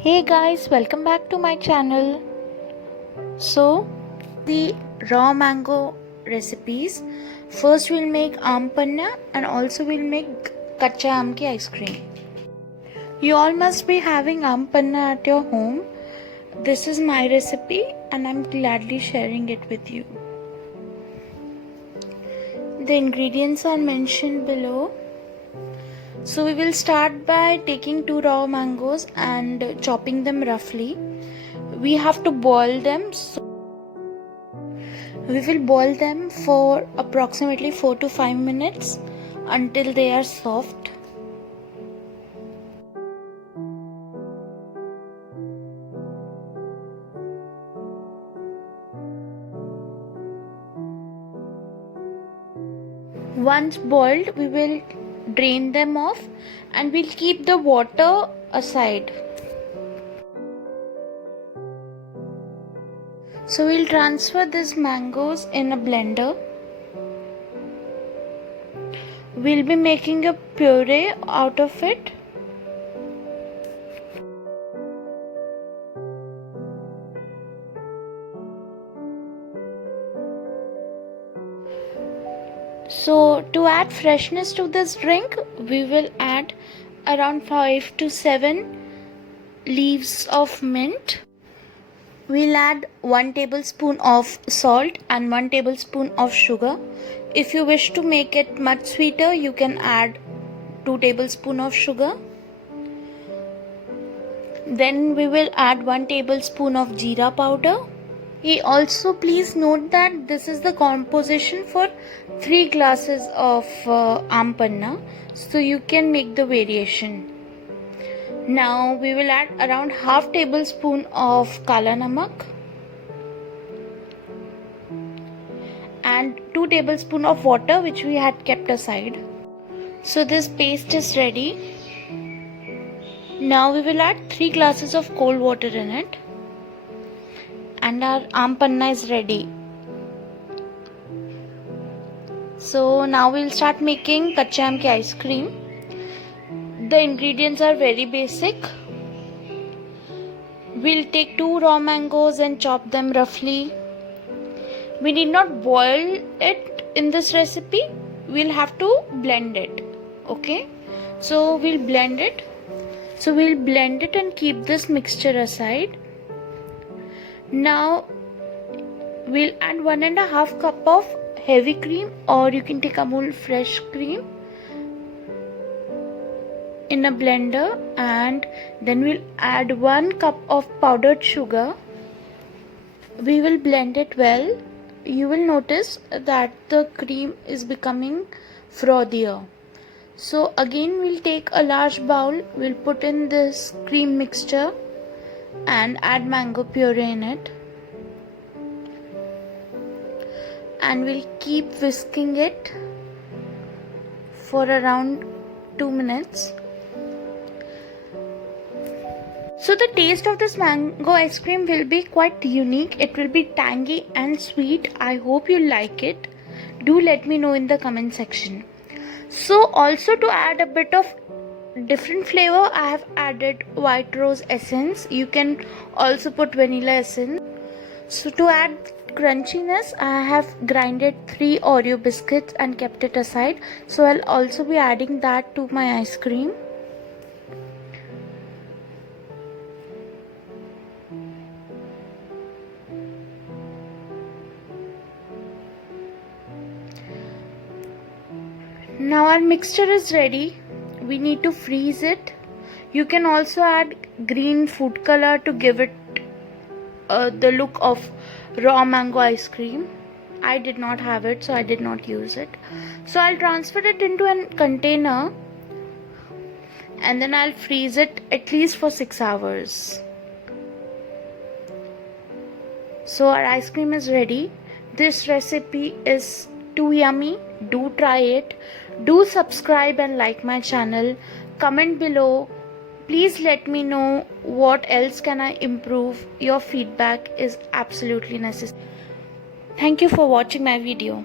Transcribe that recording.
Hey guys, welcome back to my channel. So, the raw mango recipes. First we'll make aam panna and also we'll make kacha aam ki ice cream. You all must be having aam panna at your home. This is my recipe and I'm gladly sharing it with you. The ingredients are mentioned below. So we will start by taking 2 raw mangoes and chopping them roughly. We have to boil them. So we will boil them for approximately 4 to 5 minutes until they are soft. Once boiled, we will drain them off and we'll keep the water aside. So we'll transfer these mangoes in a blender. We'll be making a puree out of it. So to add freshness to this drink, we will add around 5 to 7 leaves of mint. We'll add 1 tablespoon of salt and 1 tablespoon of sugar. If you wish to make it much sweeter, you can add 2 tablespoons of sugar. Then we will add 1 tablespoon of jeera powder. Also please note that this is the composition for 3 glasses of aam panna, so you can make the variation. Now we will add around half tablespoon of kala namak and 2 tablespoons of water which we had kept aside. So this paste is ready. Now we will add 3 glasses of cold water in it. And our aam panna is ready. So now we'll start making kacha aam ki ice cream. The ingredients are very basic. We'll take 2 raw mangoes and chop them roughly. We need not boil it in this recipe. We'll have to blend it. Okay? So we'll blend it. So we'll blend it and keep this mixture aside. Now we'll add 1.5 cup of heavy cream, or you can take Amul fresh cream in a blender, and then we'll add 1 cup of powdered sugar. We will blend it well. You will notice that the cream is becoming frothier. So again we'll take a large bowl, we'll put in this cream mixture and add mango puree in it, and we'll keep whisking it for around 2 minutes. So the taste of this mango ice cream will be quite unique. It will be tangy and sweet. I hope you like it. Do let me know in the comment section. So also to add a bit of different flavor, I have added white rose essence. You can also put vanilla essence. So to add crunchiness, I have grinded 3 Oreo biscuits and kept it aside. So I'll also be adding that to my ice cream. Now our mixture is ready. We need to freeze it. You can also add green food color to give it the look of raw mango ice cream. I did not have it, so I did not use it. So I'll transfer it into a container and then I'll freeze it at least for 6 hours. So our ice cream is ready. This recipe is too yummy. Do try it. Do subscribe and like my channel. Comment below. Please let me know what else can I improve. Your feedback is absolutely necessary. Thank you for watching my video.